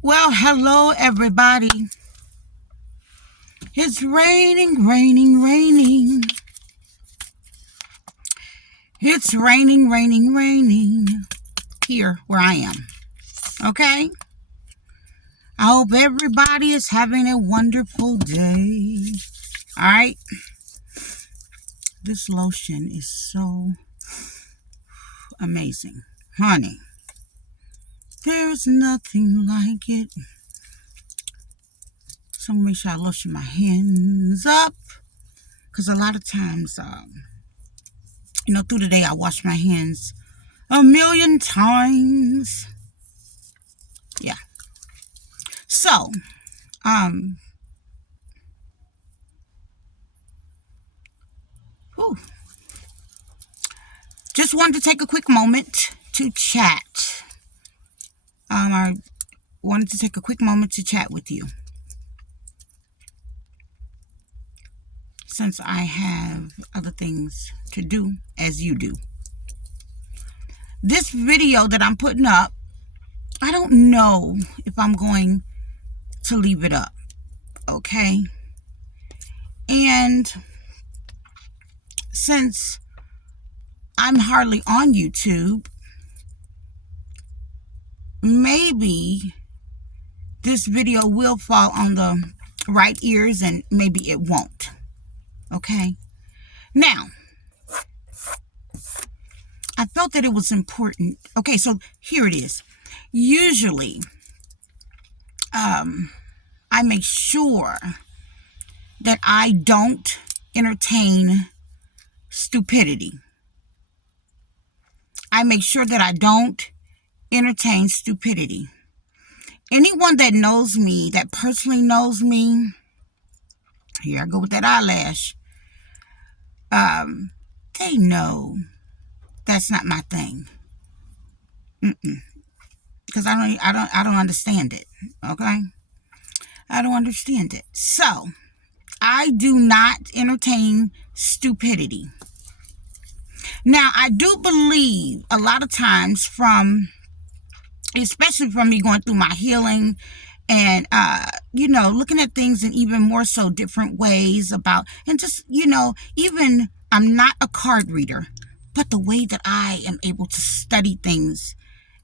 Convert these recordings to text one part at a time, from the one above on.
Well, hello everybody. It's raining, raining, raining. It's raining, raining, raining here where I am. Okay? I hope everybody is having a wonderful day. All right? This lotion is so amazing. Honey, there's nothing like it. So make sure I lotion my hands up. Because a lot of times, through the day I wash my hands a million times. Yeah. So, just wanted to take a quick moment to chat. I wanted to take a quick moment to chat with you. Since I have other things to do, as you do. This video that I'm putting up, I don't know if I'm going to leave it up. Okay? And since I'm hardly on YouTube, maybe this video will fall on the right ears and maybe it won't. Okay? Now, I felt that it was important. Okay, so here it is. Usually, I make sure that I don't entertain stupidity. I make sure that I don't entertain stupidity. Anyone that knows me, that personally knows me, here I go with that eyelash, they know that's not my thing. Because I don't understand it. Okay? I don't understand it. So, I do not entertain stupidity. Now, I do believe a lot of times especially from me going through my healing and, looking at things in even more so different ways and just, even I'm not a card reader, but the way that I am able to study things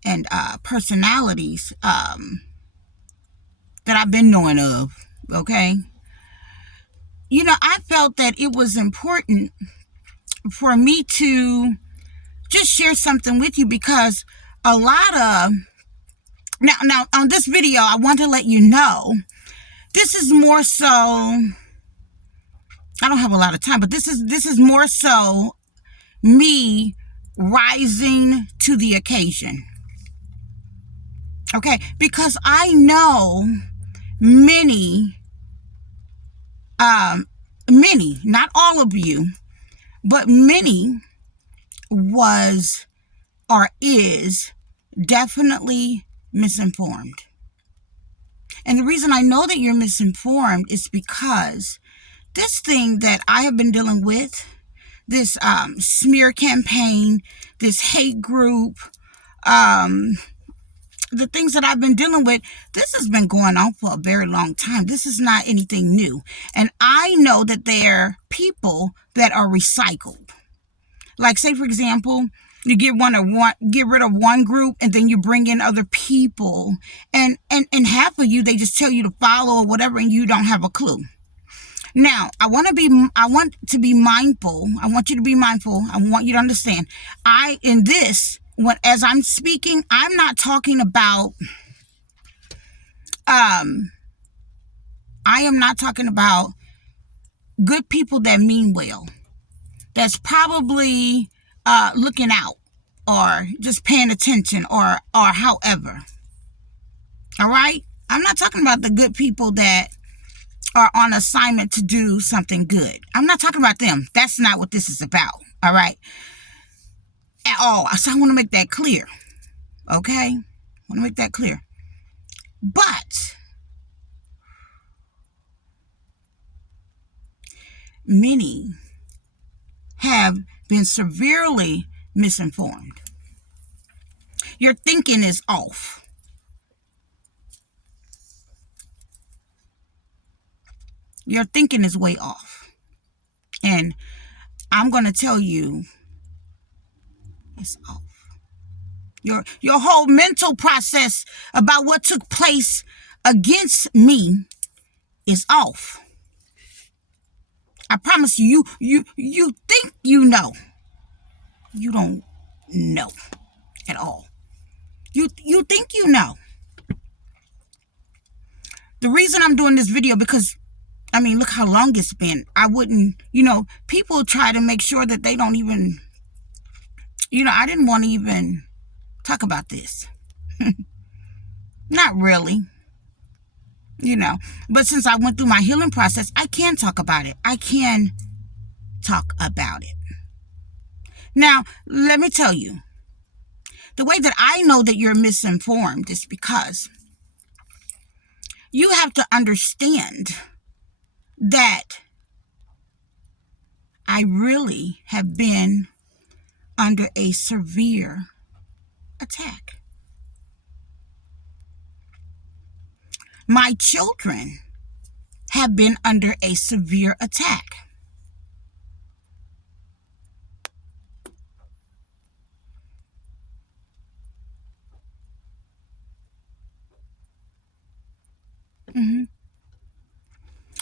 and personalities that I've been knowing of, okay? I felt that it was important for me to just share something with you because a lot of now on this video I want to let you know this is more so, I don't have a lot of time, but this is more so me rising to the occasion. Okay, because I know many, not all of you, but many was or is definitely misinformed. And the reason I know that you're misinformed is because this thing that I have been dealing with, this smear campaign, this hate group, the things that I've been dealing with, this has been going on for a very long time. This is not anything new. And I know that there are people that are recycled. Like, say, for example, you get rid of one group and then you bring in other people. And half of you, they just tell you to follow or whatever and you don't have a clue. Now, I want to be mindful. I want you to be mindful. I want you to understand. As I'm speaking, I'm not talking about, I am not talking about good people that mean well. That's probably looking out or just paying attention or however. All right? I'm not talking about the good people that are on assignment to do something good. I'm not talking about them. That's not what this is about. All right? At all. So I want to make that clear. Okay? I want to make that clear. But many have been severely misinformed. Your thinking is off. Your thinking is way off. And I'm going to tell you, it's off. Your whole mental process about what took place against me is off. I promise you, you think you know. You don't know at all. You think you know. The reason I'm doing this video, because I mean, look how long it's been. I wouldn't, people try to make sure that they don't even, I didn't want to even talk about this. Not really. But since I went through my healing process, I can talk about it. I can talk about it. Now, let me tell you, the way that I know that you're misinformed is because you have to understand that I really have been under a severe attack. My children have been under a severe attack.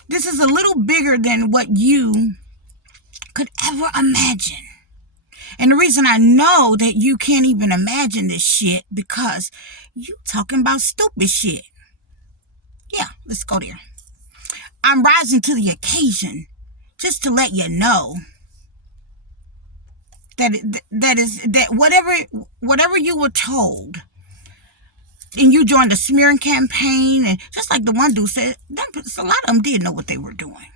This is a little bigger than what you could ever imagine. And the reason I know that you can't even imagine this shit, because you talking about stupid shit. Yeah, let's go there. I'm rising to the occasion just to let you know that whatever you were told, and you joined the smearing campaign, and just like the one dude said, a lot of them did know what they were doing.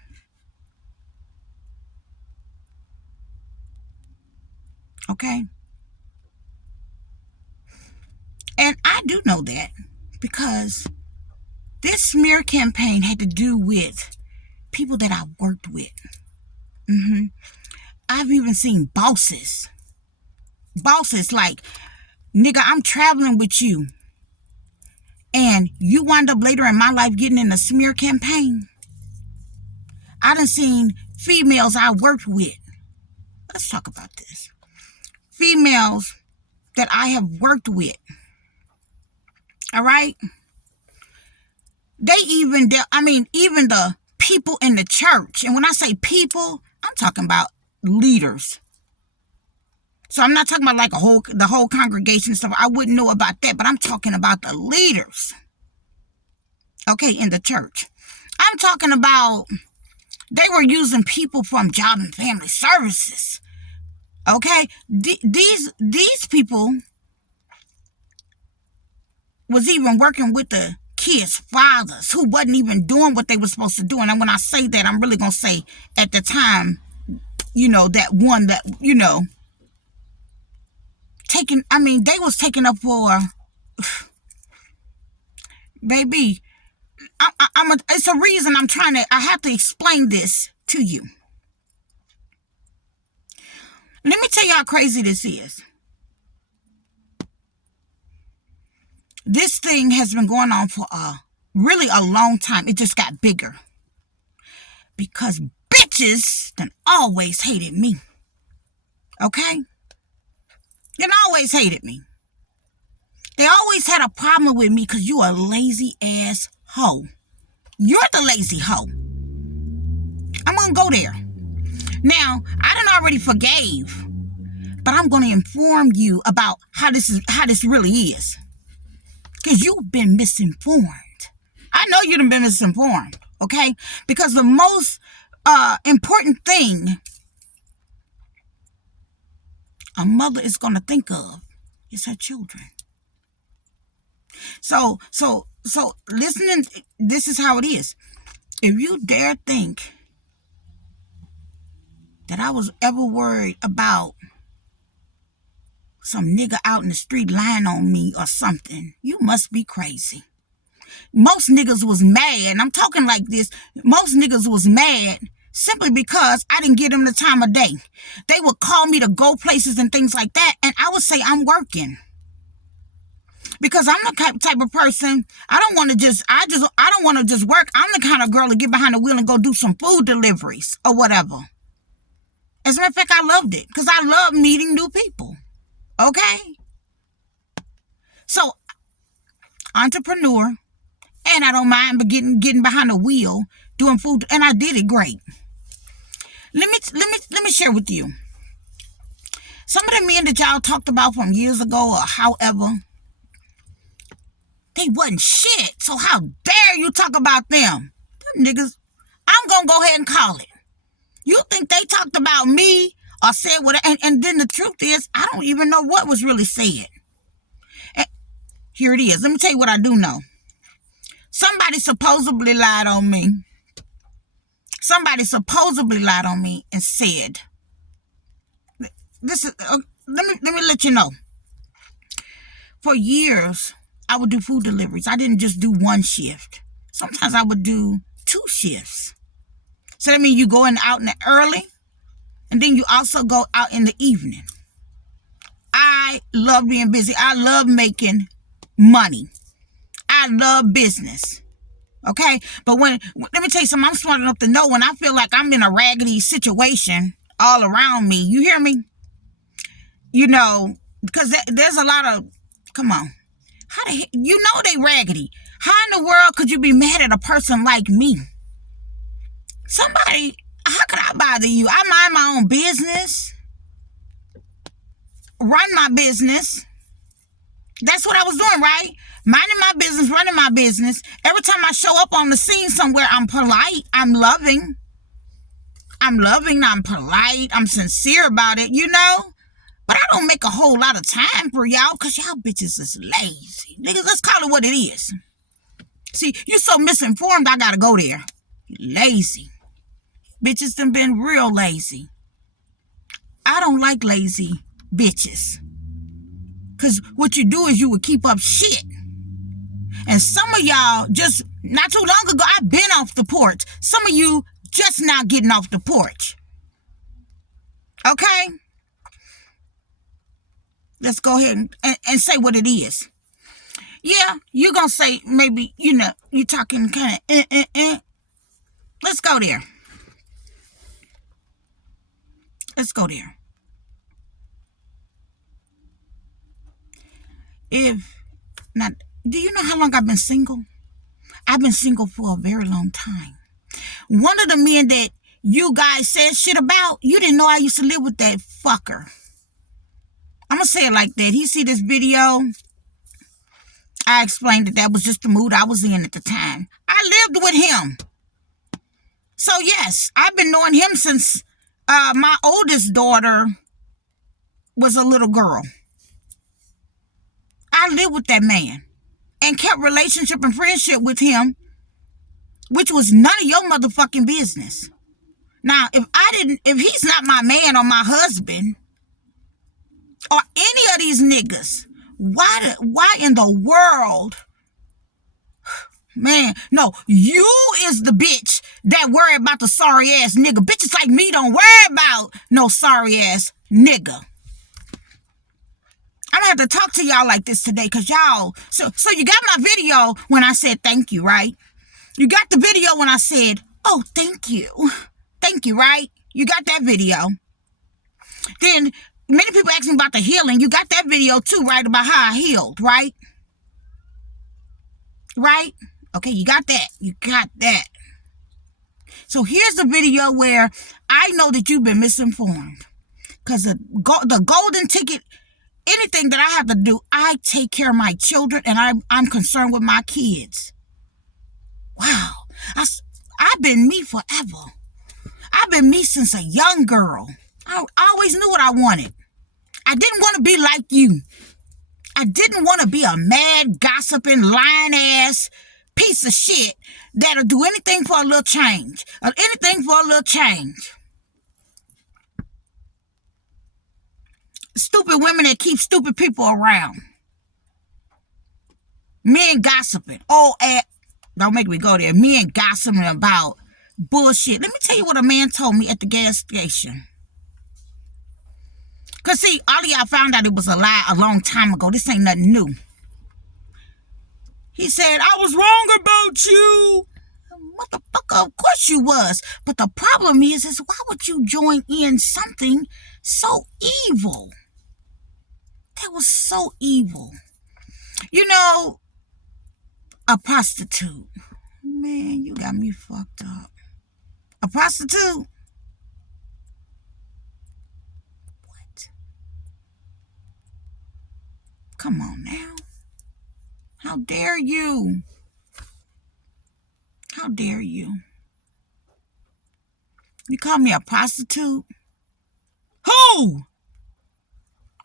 Okay? And I do know that because this smear campaign had to do with people that I worked with. I've even seen bosses. Bosses like, nigga, I'm traveling with you, and you wind up later in my life getting in a smear campaign. I done seen females I worked with. Let's talk about this. Females that I have worked with. All right? Even the people in the church. And when I say people, I'm talking about leaders. So I'm not talking about like the whole congregation and stuff. I wouldn't know about that, but I'm talking about the leaders. Okay, in the church. I'm talking about they were using people from Job and Family Services. Okay? These people was even working with the kids' fathers who wasn't even doing what they were supposed to do. And when I say that, I'm really going to say at the time, that one that, they was taking up for, baby, it's a reason I have to explain this to you. Let me tell you how crazy this is. This thing has been going on for really a long time. It just got bigger. Because bitches done always hated me. Okay? They always hated me. They always had a problem with me because you a lazy ass hoe. You're the lazy hoe. I'm going to go there. Now, I done already forgave. But I'm going to inform you about how this really is. Because you've been misinformed. I know you've been misinformed, okay? Because the most important thing a mother is going to think of is her children. So listening, this is how it is. If you dare think that I was ever worried about some nigga out in the street lying on me or something, you must be crazy. Most niggas was mad, and I'm talking like this, most niggas was mad simply because I didn't give them the time of day. They would call me to go places and things like that, and I would say I'm working. Because I'm the type of person, I don't want to just work. I'm the kind of girl to get behind the wheel and go do some food deliveries or whatever. As a matter of fact, I loved it because I love meeting new people. Okay? So, entrepreneur, and I don't mind getting behind the wheel doing food, and I did it great. Let me share with you. Some of the men that y'all talked about from years ago or however, they wasn't shit. So how dare you talk about them? Them niggas, I'm going to go ahead and call it. You think they talked about me or said what? And then the truth is, I don't even know what was really said. And here it is. Let me tell you what I do know. Somebody supposedly lied on me. Somebody supposedly lied on me and said, this is, let me let you know. For years, I would do food deliveries. I didn't just do one shift. Sometimes I would do 2 shifts. So that means you go out in the early, and then you also go out in the evening. I love being busy. I love making money. I love business. Okay? But let me tell you something, I'm smart enough to know when I feel like I'm in a raggedy situation all around me. You hear me? You know, because there's a lot of, come on. How the heck, you know they raggedy. How in the world could you be mad at a person like me? Somebody, how could I bother you? I mind my own business. Run my business. That's what I was doing, right? Minding my business, running my business. Every time I show up on the scene somewhere, I'm polite. I'm loving. I'm polite. I'm sincere about it, you know? But I don't make a whole lot of time for y'all because y'all bitches is lazy. Niggas, let's call it what it is. See, you so misinformed, I gotta go there. Lazy. Bitches done been real lazy. I don't like lazy bitches. Because what you do is you would keep up shit. And some of y'all just, not too long ago, I've been off the porch. Some of you just now getting off the porch. Okay? Let's go ahead and say what it is. Yeah, you're going to say maybe, you know, you're talking kind of, Let's go there. Let's go there. Now, do you know how long I've been single? I've been single for a very long time. One of the men that you guys said shit about, you didn't know I used to live with that fucker. I'm going to say it like that. He see this video. I explained that was just the mood I was in at the time. I lived with him. So yes, I've been knowing him since my oldest daughter was a little girl. I lived with that man and kept relationship and friendship with him, which was none of your motherfucking business. Now, if he's not my man or my husband or any of these niggas, why in the world? Man, no, you is the bitch that worry about the sorry ass nigga. Bitches like me don't worry about no sorry ass nigga. I'm gonna have to talk to y'all like this today because y'all, so you got my video when I said thank you, right? You got the video when I said, oh, thank you. Thank you, right? You got that video. Then many people ask me about the healing. You got that video too, right? About how I healed, right? Right? Okay, you got that. You got that. So here's the video where I know that you've been misinformed. Because the golden ticket, anything that I have to do, I take care of my children and I'm concerned with my kids. Wow. I've been me forever. I've been me since a young girl. I always knew what I wanted. I didn't want to be like you. I didn't want to be a mad, gossiping, lying ass piece of shit that'll do anything for a little change. Or anything for a little change. Stupid women that keep stupid people around. Men gossiping. Don't make me go there. Men gossiping about bullshit. Let me tell you what a man told me at the gas station. Because, see, all of y'all found out it was a lie a long time ago. This ain't nothing new. He said, I was wrong about you. Motherfucker, of course you was. But the problem is why would you join in something so evil? That was so evil. You know, a prostitute. Man, you got me fucked up. A prostitute? What? Come on now. How dare you? How dare you? You call me a prostitute? Who?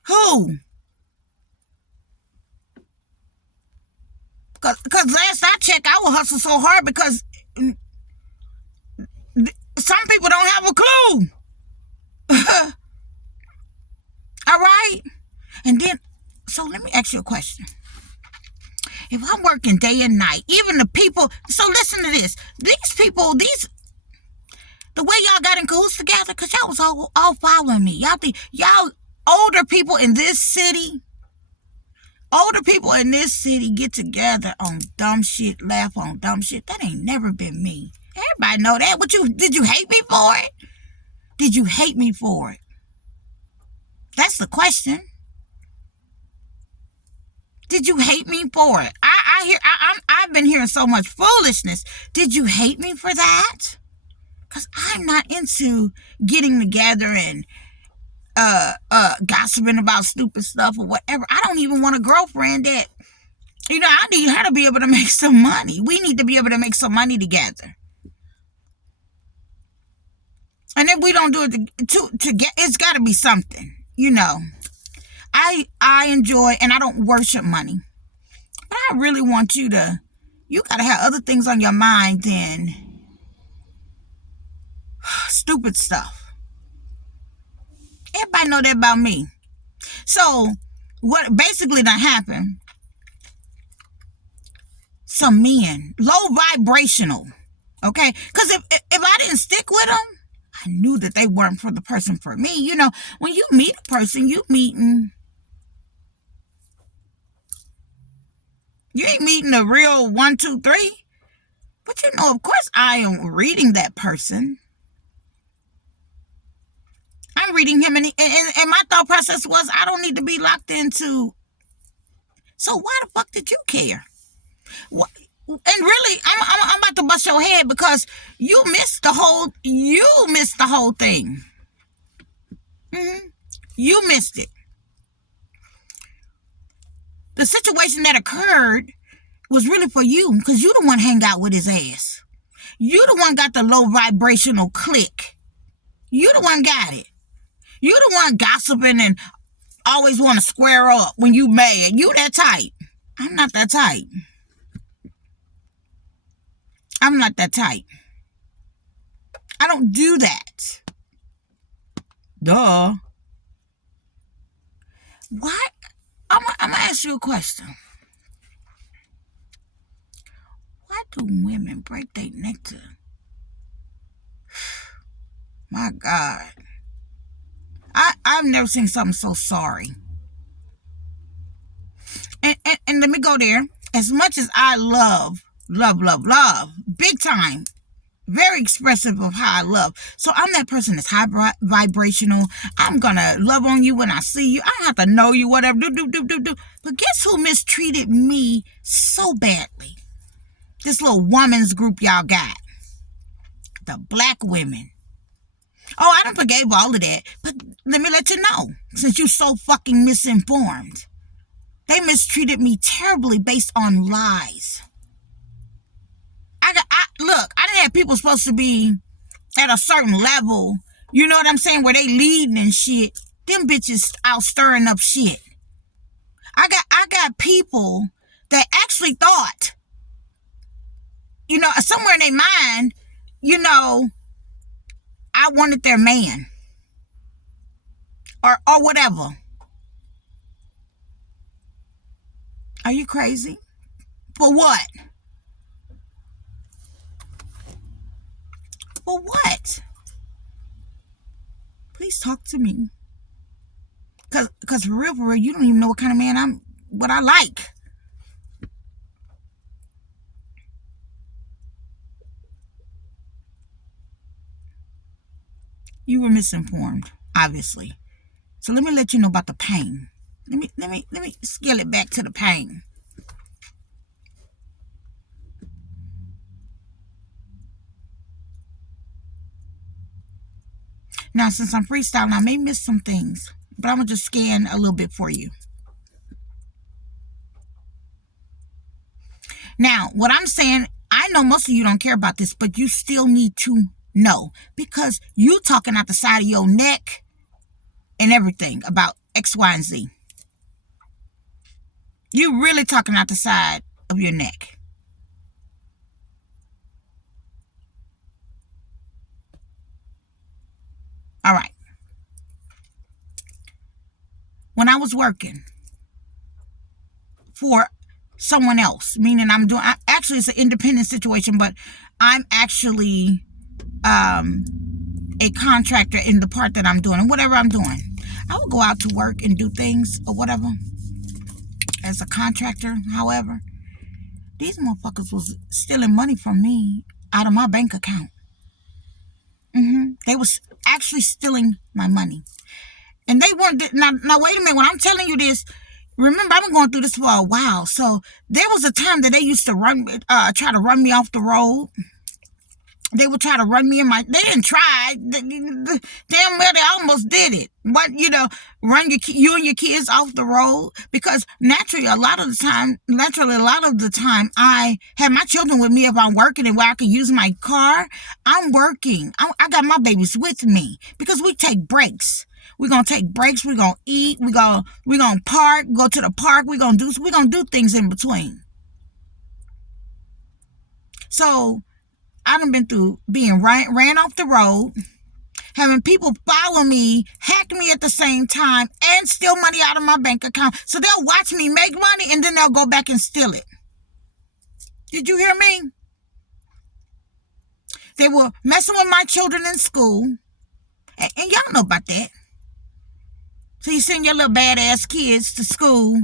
Who? Because last I checked, I will hustle so hard because some people don't have a clue. All right? And then, so let me ask you a question. If I'm working day and night, even the people, so listen to this. These people, the way y'all got in cahoots together, because y'all was all following me. Y'all older people in this city get together on dumb shit, laugh on dumb shit. That ain't never been me. Everybody know that. Did you hate me for it? Did you hate me for it? That's the question. Did you hate me for it? I've been hearing so much foolishness. Did you hate me for that? Because I'm not into getting together and gossiping about stupid stuff or whatever. I don't even want a girlfriend that, I need her to be able to make some money. We need to be able to make some money together. And if we don't do it to get, it's got to be something, I enjoy, and I don't worship money. But I really want you got to have other things on your mind than stupid stuff. Everybody know that about me. So what basically done happened, some men, low vibrational, okay? Because if I didn't stick with them, I knew that they weren't for the person for me. When you meet a person, you ain't meeting a real 1, 2, 3. But of course I am reading that person. I'm reading him, and my thought process was, I don't need to be locked into. So why the fuck did you care? What? And really, I'm about to bust your head because you missed the whole thing. Mm-hmm. You missed it. The situation that occurred was really for you because you the one hang out with his ass. You the one got the low vibrational click. You the one got it. You the one gossiping and always want to square up when you mad. You that type. I'm not that type. I'm not that type. I don't do that. Duh. Why? I'm going to ask you a question. Why do women break their neck to? My God. I've never seen something so sorry. And let me go there. As much as I love, big time, very expressive of how I love. So I'm that person that's high vibrational. I'm going to love on you when I see you. I don't have to know you, whatever. Do. But guess who mistreated me so badly? This little woman's group y'all got. The black women. Oh, I done forgave all of that. But let me let you know, since you so fucking misinformed, they mistreated me terribly based on lies. Look, I didn't have people supposed to be at a certain level, you know what I'm saying, where they leading and shit. Them bitches out stirring up shit. I got people that actually thought, somewhere in their mind, I wanted their man. Or whatever. Are you crazy? For what? For what? Please talk to me. Cause for real, you don't even know what kind of man what I like. You were misinformed, obviously. So let me let you know about the pain. Let me scale it back to the pain. Now, since I'm freestyling, I may miss some things, but I'm going to just scan a little bit for you. Now, what I'm saying, I know most of you don't care about this, but you still need to know, because you talking out the side of your neck and everything about X, Y, and Z. You really talking out the side of your neck. All right. When I was working for someone else, meaning actually it's an independent situation, but I'm actually a contractor in the part that I'm doing and whatever I'm doing. I would go out to work and do things or whatever as a contractor. However, these motherfuckers was stealing money from me out of my bank account. They was actually stealing my money. And they weren't, now wait a minute, when I'm telling you this, remember, I've been going through this for a while. So there was a time that they used to try to run me off the road. They would try to run me they didn't try. Damn well, they almost did it. But, run you and your kids off the road. Because naturally, a lot of the time, I have my children with me if I'm working and where I can use my car. I'm working. I got my babies with me because we take breaks. We're going to take breaks. We're going to eat. We're going to park, go to the park. We're going to do things in between. So I done been through being ran off the road, having people follow me, hack me at the same time, and steal money out of my bank account. So they'll watch me make money and then they'll go back and steal it. Did you hear me? They were messing with my children in school. And y'all know about that. So you send your little badass kids to school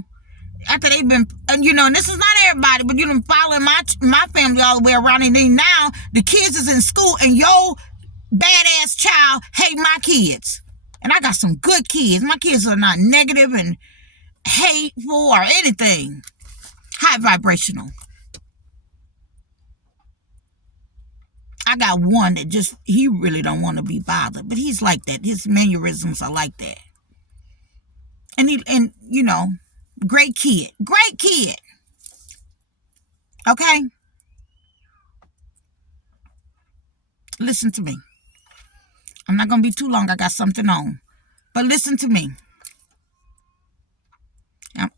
after they've been, and this is not everybody, but you've been following my family all the way around, and then now the kids is in school, and your badass child hate my kids. And I got some good kids. My kids are not negative and hateful or anything. High vibrational. I got one that he really don't want to be bothered, but he's like that. His mannerisms are like that. And great kid. Okay? Listen to me. I'm not going to be too long. I got something on. But listen to me.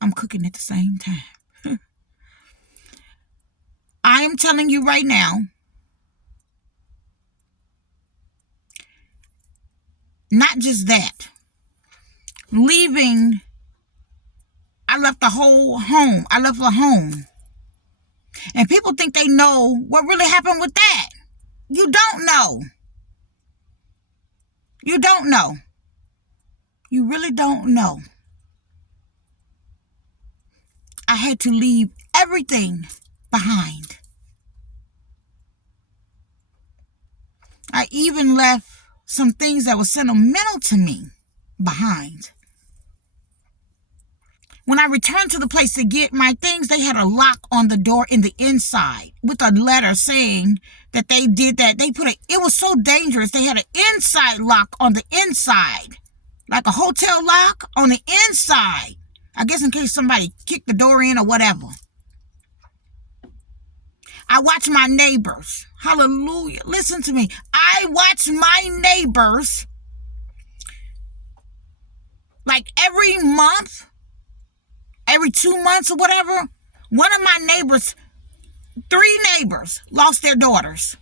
I'm cooking at the same time. I am telling you right now, not just that. I left the whole home. I left the home. And people think they know what really happened with that. You don't know. You don't know. You really don't know. I had to leave everything behind. I even left some things that were sentimental to me behind. When I returned to the place to get my things, they had a lock on the door in the inside with a letter saying that they did that. It was so dangerous. They had an inside lock on the inside, like a hotel lock on the inside. I guess in case somebody kicked the door in or whatever. I watch my neighbors. Hallelujah. Listen to me. I watch my neighbors like every month, every 2 months or whatever. One of my neighbors, 3 neighbors lost their daughters.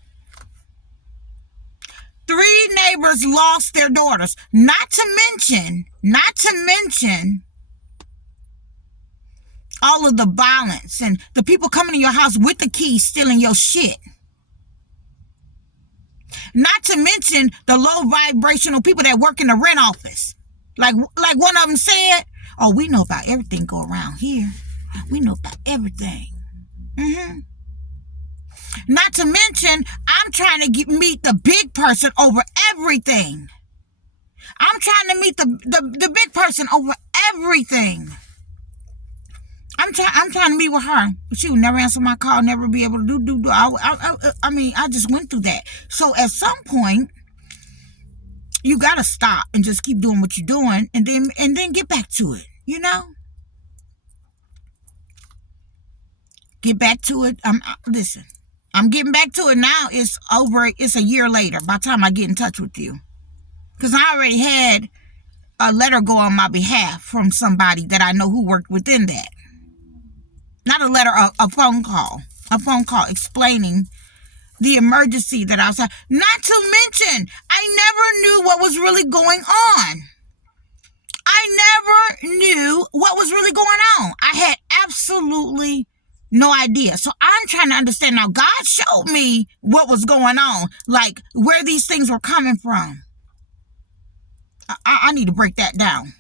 3 neighbors lost their daughters. Not to mention all of the violence and the people coming to your house with the keys stealing your shit. Not to mention the low vibrational people that work in the rent office. Like one of them said, oh, we know about everything go around here. We know about everything. Not to mention, I'm trying to meet the big person over everything. I'm trying to meet the big person over everything. I'm trying to meet with her, but she would never answer my call, never be able to do. I mean, I just went through that. So at some point, you gotta stop and just keep doing what you're doing, and then get back to it. Get back to it. Listen. I'm getting back to it now. It's over. It's a year later by the time I get in touch with you, because I already had a letter go on my behalf from somebody that I know who worked within that. Not a letter, a phone call. A phone call explaining the emergency that I was having. Not to mention, I never knew what was really going on. I never knew what was really going on. I had absolutely no idea. So I'm trying to understand now. God showed me what was going on, like where these things were coming from. I need to break that down.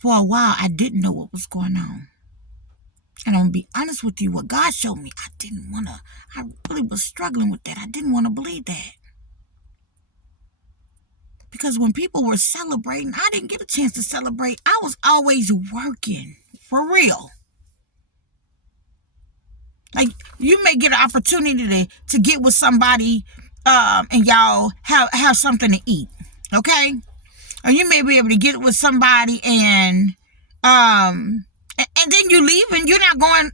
For a while, I didn't know what was going on. And I'm going to be honest with you, what God showed me, I really was struggling with that. I didn't want to believe that. Because when people were celebrating, I didn't get a chance to celebrate. I was always working, for real. Like, you may get an opportunity to get with somebody and y'all have something to eat, okay? Or you may be able to get with somebody and then you leaving. You're not going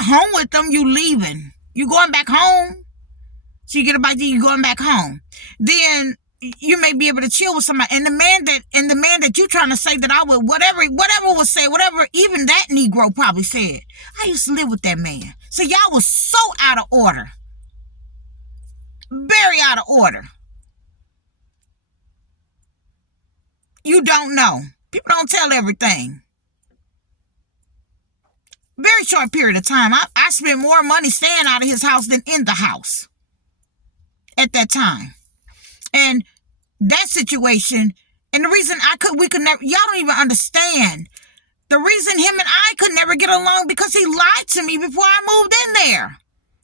home with them. You leaving. You going back home. So you get a bite, then you going back home. Then you may be able to chill with somebody. And the man that you trying to say that I would, whatever was said, whatever even that Negro probably said. I used to live with that man. So y'all was so out of order. Very out of order. You don't know. People don't tell everything. Very short period of time. I spent more money staying out of his house than in the house at that time. And that situation, and the reason we could never, y'all don't even understand. The reason him and I could never get along because he lied to me before I moved in there.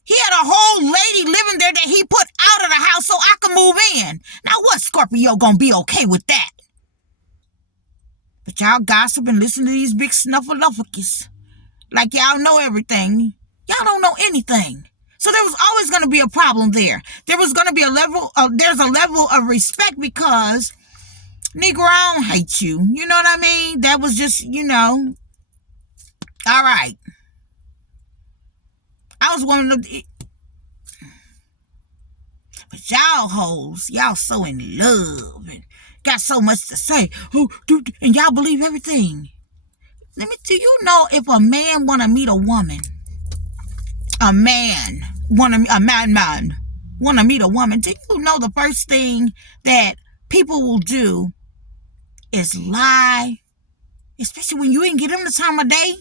He had a whole lady living there that he put out of the house so I could move in. Now what Scorpio gonna be okay with that? But y'all gossip and listen to these big snuffleupagus. Like y'all know everything. Y'all don't know anything. So there was always going to be a problem there. There was going to be there's a level of respect because, Negro, I don't hate you. You know what I mean? That was just, all right. I was one of the, but y'all hoes, y'all so in love and got so much to say. Oh, dude, and y'all believe everything. Do you know if a man want to meet a woman? A man want to meet a woman. Do you know the first thing that people will do is lie? Especially when you ain't get them the time of day.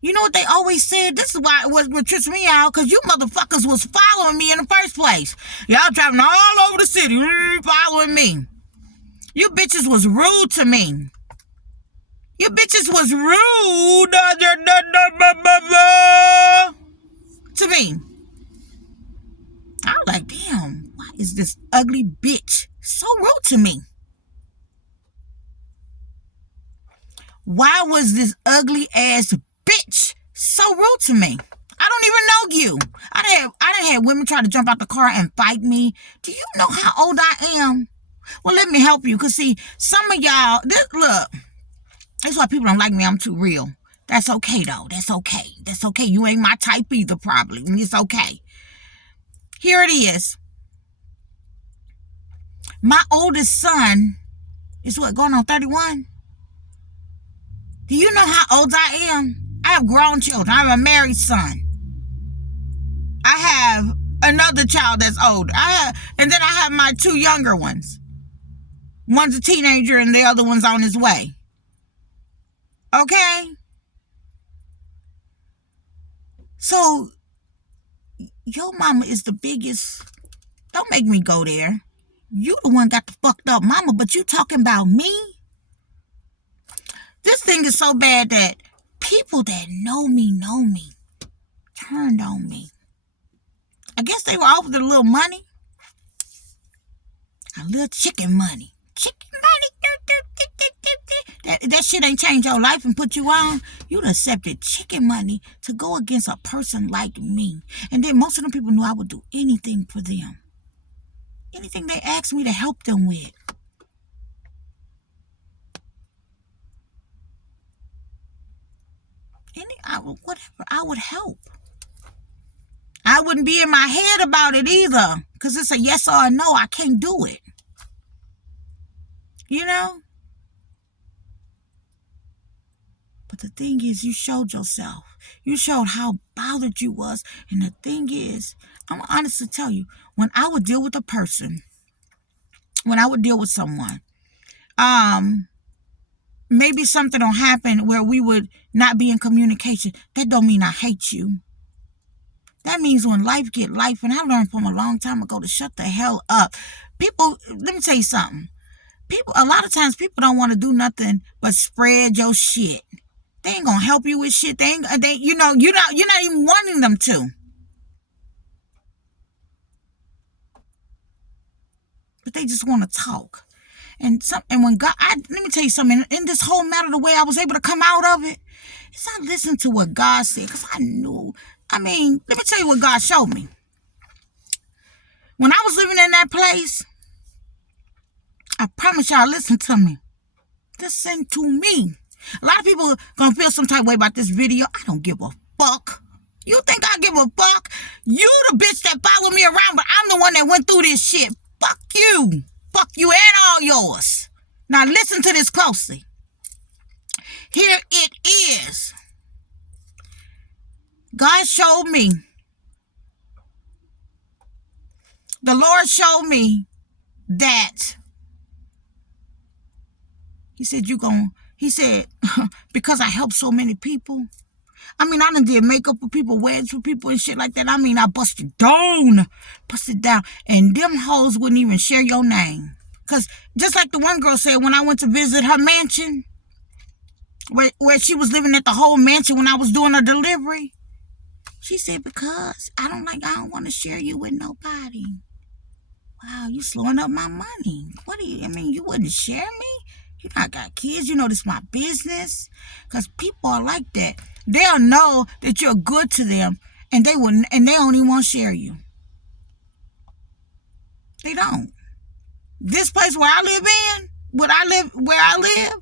You know what they always said? This is why what trips me out, because you motherfuckers was following me in the first place. Y'all driving all over the city following me. You bitches was rude to me. You bitches was rude to me. I was like, damn, why is this ugly bitch so rude to me? Why was this ugly ass bitch so rude to me? I don't even know you. I done had women try to jump out the car and fight me. Do you know how old I am? Well, let me help you. Because, see, some of y'all, look, that's why people don't like me. I'm too real. That's okay, though. That's okay. That's okay. You ain't my type either, probably. It's okay. Here it is. My oldest son is going on 31? Do you know how old I am? I have grown children. I have a married son. I have another child that's older. And then I have my two younger ones. One's a teenager and the other one's on his way. Okay? So, your mama is the biggest. Don't make me go there. You the one got the fucked up mama, but you talking about me? This thing is so bad that people that know me turned on me. I guess they were offered a little money. A little chicken money. Chicken money. That shit ain't changed your life and put you on. You'd accepted chicken money to go against a person like me. And then most of them people knew I would do anything for them. Anything they asked me to help them with. Whatever, I would help. I wouldn't be in my head about it either. Because it's a yes or a no. I can't do it. You know? But the thing is, you showed yourself. You showed how bothered you was. And the thing is, I'm honest to tell you, when I would deal with a person, when I would deal with someone, maybe something will happen where we would not be in communication. That don't mean I hate you. That means when life get life, and I learned from a long time ago to shut the hell up. People, let me tell you something. A lot of times people don't want to do nothing but spread your shit. They ain't gonna help you with shit. You're not even wanting them to. But they just want to talk. And when God, let me tell you something. In this whole matter, the way I was able to come out of it, is I listened to what God said, because I knew. Let me tell you what God showed me. When I was living in that place, I promise y'all, listen to me. Listen to me. A lot of people gonna feel some type of way about this video. I don't give a fuck. You think I give a fuck? You the bitch that follow me around, but I'm the one that went through this shit. Fuck you. Fuck you and all yours. Now listen to this closely. Here it is. God showed me. The Lord showed me that. He said, because I helped so many people. I mean, I done did makeup for people, weddings for people and shit like that. I mean, I busted down. And them hoes wouldn't even share your name. Because just like the one girl said, when I went to visit her mansion, where she was living at the whole mansion when I was doing her delivery, she said, because I don't want to share you with nobody. Wow, you slowing up my money. You wouldn't share me? You know I got kids. You know this is my business. Because people are like that. They'll know that you're good to them, and they don't even want to share you. They don't. This place where I live in, where I live,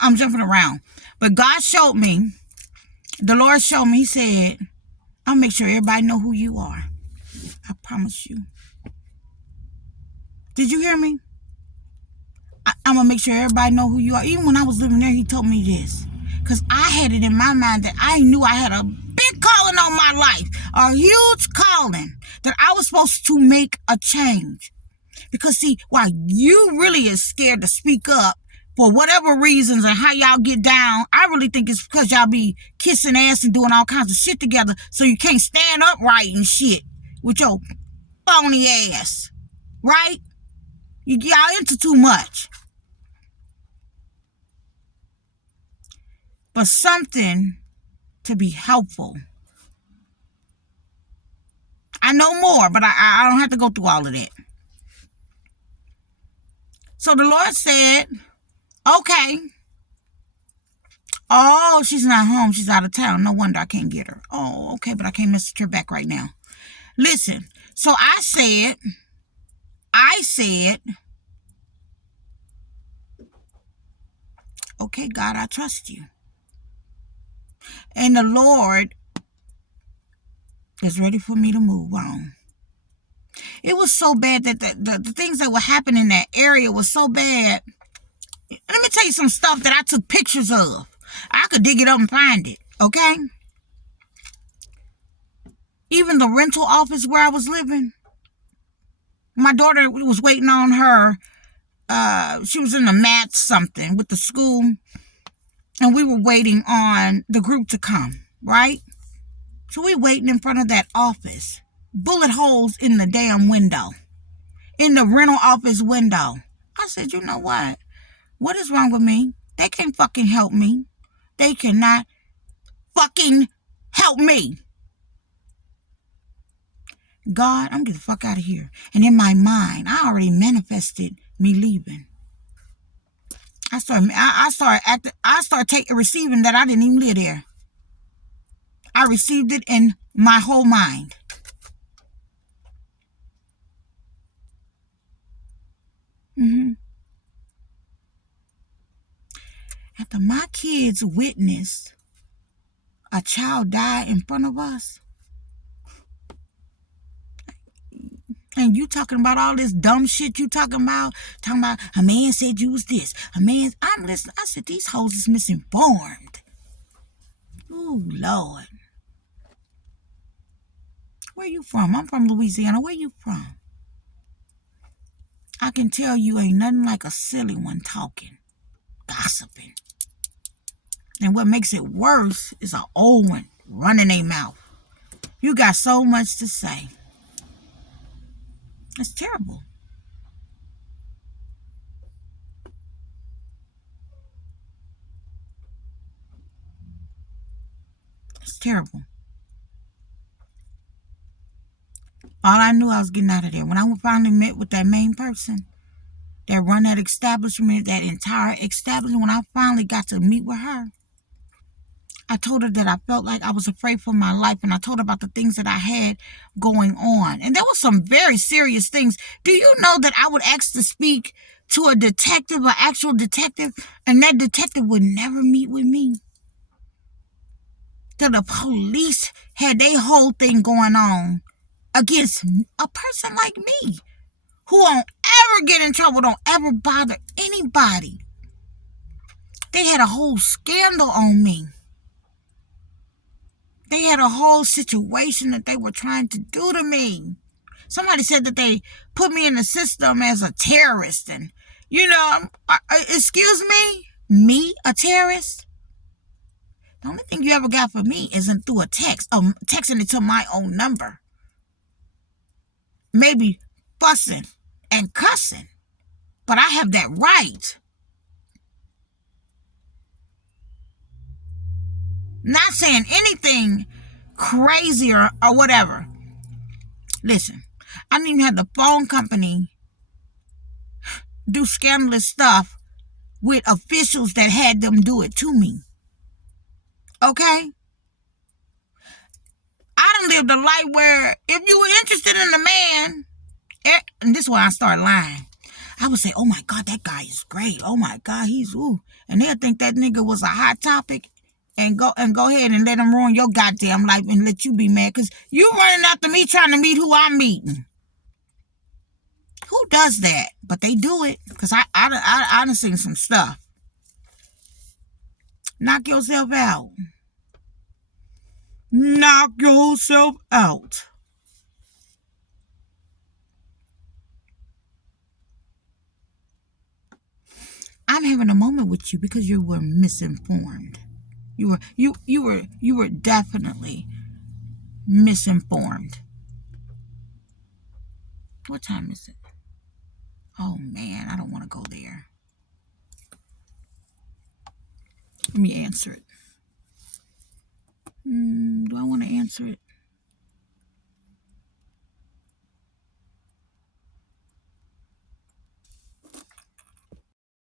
I'm jumping around. But God showed me, the Lord showed me, he said, I'll make sure everybody know who you are. I promise you. Did you hear me? I'm going to make sure everybody know who you are. Even when I was living there, he told me this. Because I had it in my mind that I knew I had a big calling on my life. A huge calling. That I was supposed to make a change. Because see, why you really is scared to speak up for whatever reasons and how y'all get down, I really think it's because y'all be kissing ass and doing all kinds of shit together, so you can't stand upright and shit with your phony ass. Right? Y'all into too much. But something to be helpful. I know more, but I don't have to go through all of that. So the Lord said, okay. Oh, she's not home. She's out of town. No wonder I can't get her. Oh, okay, but I can't message her back right now. Listen, so I said, okay, God, I trust you. And the Lord is ready for me to move on. It was so bad that the things that were happening in that area was so bad. Let me tell you some stuff that I took pictures of. I could dig it up and find it, okay? Even the rental office where I was living. My daughter was waiting on her. She was in the math something with the school. And we were waiting on the group to come, right? So we waiting in front of that office. Bullet holes in the damn window. In the rental office window. I said, you know what? What is wrong with me? They can't fucking help me. They cannot fucking help me. God, I'm getting the fuck out of here. And in my mind, I already manifested me leaving. I started receiving that I didn't even live there. I received it in my whole mind. After my kids witnessed a child die in front of us, and you talking about all this dumb shit you talking about a man said you was this, I'm listening. I said, these hoes is misinformed. Oh, Lord. Where you from? I'm from Louisiana. Where you from? I can tell you ain't nothing like a silly one talking, gossiping. And what makes it worse is an old one running their mouth. You got so much to say. It's terrible. It's terrible. All I knew, I was getting out of there. When I finally met with that main person that run that establishment, that entire establishment, when I finally got to meet with her, I told her that I felt like I was afraid for my life, and I told her about the things that I had going on. And there were some very serious things. Do you know that I would ask to speak to a detective, an actual detective, and that detective would never meet with me? That the police had their whole thing going on against a person like me, who won't ever get in trouble, don't ever bother anybody. They had a whole scandal on me. They had a whole situation that they were trying to do to me. Somebody said that they put me in the system as a terrorist. And, excuse me? Me, a terrorist? The only thing you ever got for me isn't through a text, texting it to my own number. Maybe fussing and cussing. But I have that right. Not saying anything crazy or whatever. Listen, I didn't even have the phone company do scandalous stuff with officials that had them do it to me. Okay? I done lived a life where if you were interested in a man, and this is why I started lying, I would say, oh my God, that guy is great. Oh my God, he's ooh. And they'll think that nigga was a hot topic and go ahead and let him ruin your goddamn life and let you be mad because you running after me trying to meet who I'm meeting. Who does that? But they do it because I done seen some stuff. Knock yourself out. Knock yourself out. I'm having a moment with you because you were misinformed. You were definitely misinformed. What time is it? Oh man, I don't want to go there. Let me answer it. Do I want to answer it?